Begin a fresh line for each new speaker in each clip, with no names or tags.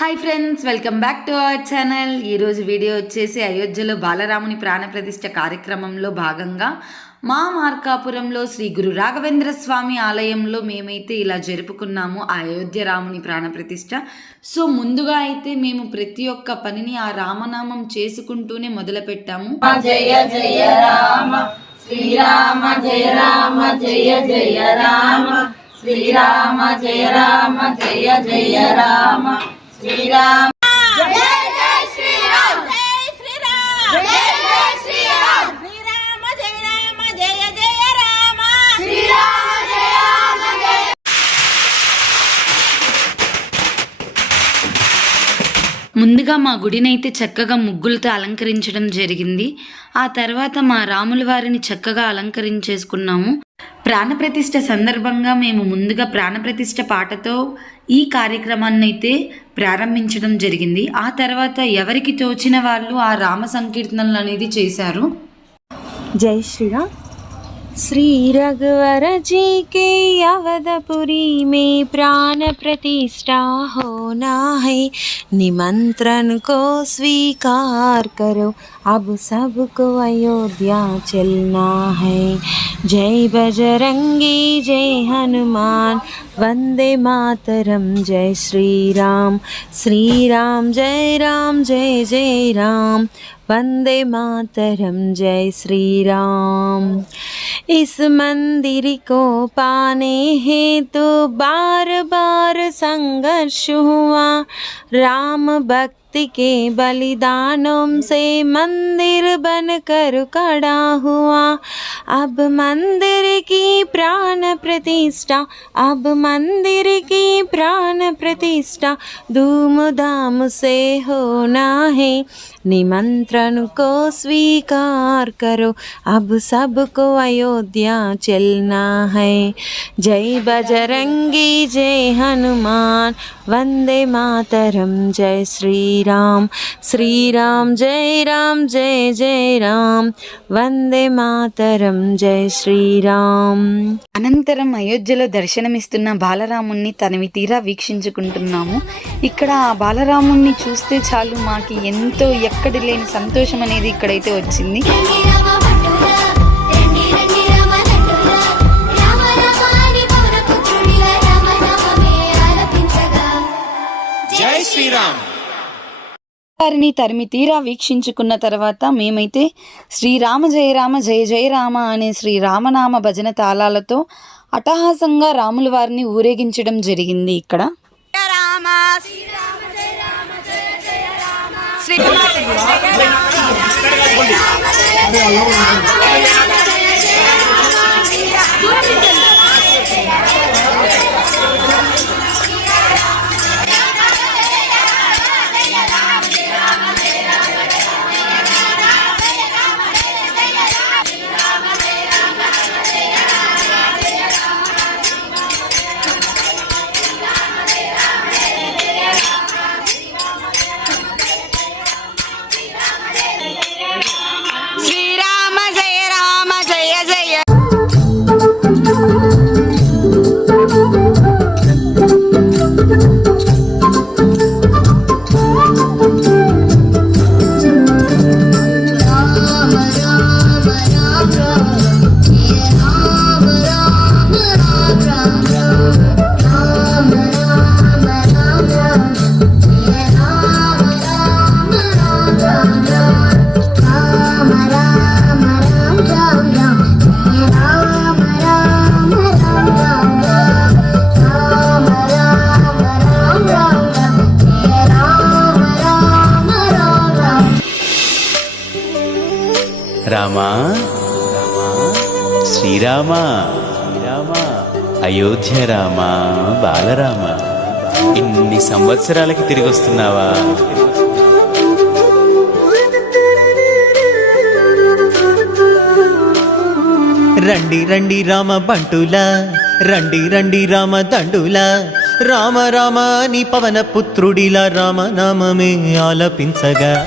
Hi friends welcome back to our channel ఈరోజు video వచ్చేసి అయోధ్యలో బాలరాముని ప్రాణప్రతిష్ఠ కార్యక్రమంలో భాగంగా మా మార్కాపురంలో శ్రీ గురు రాఘవేంద్ర స్వామి ఆలయంలో మేమైతే ఇలా జరుపుకున్నాము ఆ అయోధ్య రాముని ప్రాణప్రతిష్ఠ సో ముందుగా అయితే మేము ప్రతి ఒక్క పనిని ఆ రామనామం చేసుకుంటూనే మొదలుపెట్టాము.
జయ జయ రామ శ్రీరామ జయ రామ జయ జయ రామ శ్రీరామ జయ రామ జయ జయ రామ. శ్రీరామ
శ్రీరామ జయ రామ జయ జయ రామ
ముందుగా మా గుడినైతే చక్కగా ముగ్గులతో అలంకరించడం జరిగింది. ఆ తర్వాత మా రాముల వారిని చక్కగా అలంకరించేసుకున్నాము. ప్రాణప్రతిష్ఠ సందర్భంగా మేము ముందుగా ప్రాణప్రతిష్ఠ పాటతో ఈ కార్యక్రమాన్ని అయితే ప్రారంభించడం జరిగింది. ఆ తర్వాత ఎవరికి తోచిన వాళ్ళు ఆ రామ సంకీర్తనలు అనేది చేశారు.
జై శ్రీరామ్. श्री रघुवर जी के अवधपुरी में प्राण प्रतिष्ठा होना है निमंत्रण को स्वीकार करो, अब सबको अयोध्या चलना है। जय बजरंगी, जय हनुमान, वंदे मातरम, जय श्री राम श्री राम जय राम, जय जय राम। वंदे मातरम, जय श्री राम इस मंदिर को पाने हेतु बार बार संघर्ष हुआ। राम भक्ति के बलिदानों से मंदिर बनकर खड़ा हुआ। अब मंदिर की प्राण प्रतिष्ठा, अब मंदिर की प्राण प्रतिष्ठा धूमधाम से होना है। निमंत्रण को स्वीकार करो, अब सबको अयोध्या चलना है। जय बजरंगी, जय हनुमान, वंदे मातरम, जय श्री శ్రీరామ్ శ్రీరామ్ జై రామ్ జై జై రామ్. వందే మాతరం జై శ్రీరామ్.
అనంతరం అయోధ్యలో దర్శనమిస్తున్న బాలరాముణ్ణి తనవి తీరా వీక్షించుకుంటున్నాము. ఇక్కడ ఆ బాలరాముణ్ణి చూస్తే చాలు మాకు ఎంతో ఎక్కడి లేని సంతోషం అనేది ఇక్కడైతే వచ్చింది.
జై శ్రీరామ్.
వారిని తరిమి తీరా వీక్షించుకున్న తర్వాత మేమైతే శ్రీరామ జయ రామ జయ జయ రామ అనే శ్రీరామనామ భజన తాళాలతో అటహాసంగా రాముల వారిని ఊరేగించడం జరిగింది ఇక్కడ
శ్రీ రామా
శ్రీరామ. శ్రీరామ. అయోధ్య రామ బాలరామ. ఇన్ని సంవత్సరాలకి తిరిగి వస్తున్నావా?
రండి రండి రామ బంటులా. రండి రండి రామ దండులా. రామ రామ నీ పవన పుత్రుడిలా రామ నామమే ఆలపించగా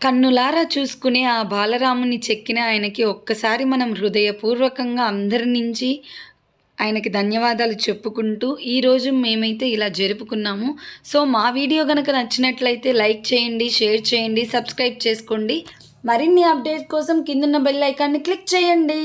కన్నులారా చూసుకునే ఆ బాలరాముని చెక్కిన ఆయనకి ఒక్కసారి మనం హృదయపూర్వకంగా అందరి నుంచి ఆయనకి ధన్యవాదాలు చెప్పుకుంటూ ఈరోజు మేమైతే ఇలా జరుపుకున్నాము. సో మా వీడియో కనుక నచ్చినట్లయితే లైక్ చేయండి షేర్ చేయండి సబ్స్క్రైబ్ చేసుకోండి. మరిన్ని అప్డేట్ కోసం కిందున్న బెల్ ఐకాన్ని క్లిక్ చేయండి.